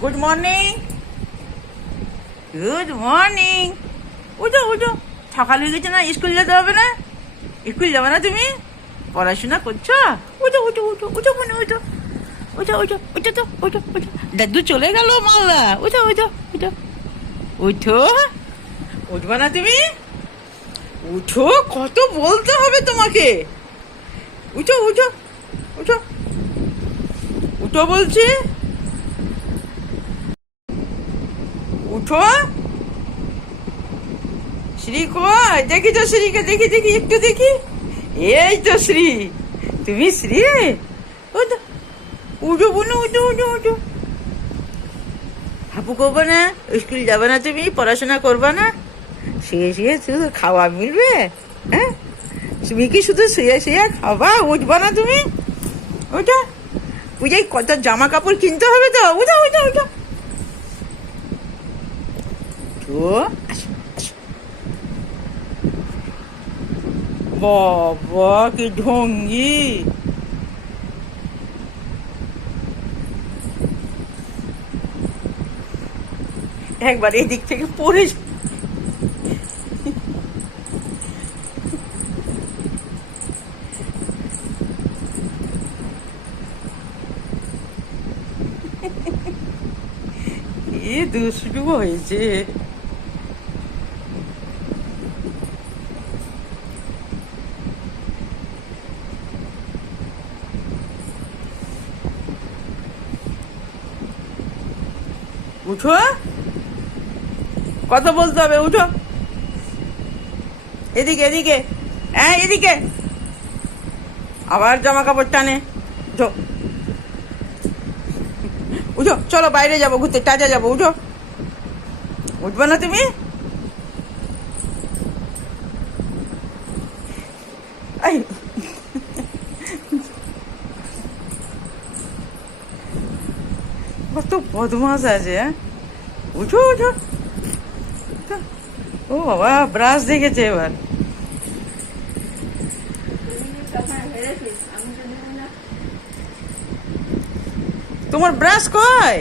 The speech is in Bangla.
Good morning, good morning. উঠো উঠো, সকাল হয়ে গেছে না, স্কুল যেতে হবে না? স্কুল যাবে না তুমি? পড়াশোনা করছো? উঠো উঠো উঠো উঠো, মনে উঠো উঠো উঠো উঠো তো উঠো উঠো। দাদু চলে গেল মালদা। উঠো উঠো উঠো উঠো, উঠবা না তুমি? উঠো, কত বলতে হবে তোমাকে। উঠো উঠো উঠো উঠো বলছি, উঠো। শ্রী কই? দেখি তো শ্রীকে, দেখি দেখি একটু দেখি। এই তো শ্রী, তুমি শ্রী? উঠো উঠো বোনো, উঠো উঠো উঠো। হাপু করবো না? স্কুল যাবে না তুমি? পড়াশোনা করবা না? শুয়ে শুয়ে শুধু খাওয়া মিলবে? হ্যাঁ, তুমি কি শুধু শুয়ে শুয়ে খাবা? উঠবা না তুমি? ওটা পূজায় কত জামা কাপড় কিনতে হবে তো। উঠো উঠো উঠো তো, আসো আসো। বাবা কি ঢঙ্গি! একবার এদিক থেকে পড়ে কি দুষ্টু হয়েছে। উঠো, কথা বলতে হবে, উঠো। এদিকে এদিকে, হ্যাঁ এদিকে। আবার জামা কাপড় টানে। উঠো উঠো, চলো বাইরে যাবো ঘুরতে, টাজা যাবো। উঠো, উঠবে না তুমি? এই, কত বদমাস আছে। হ্যাঁ, উঠো উঠো উঠো। ও বাবা, ব্রাশ দেখেছে এবার। তোমার ব্রাশ কই?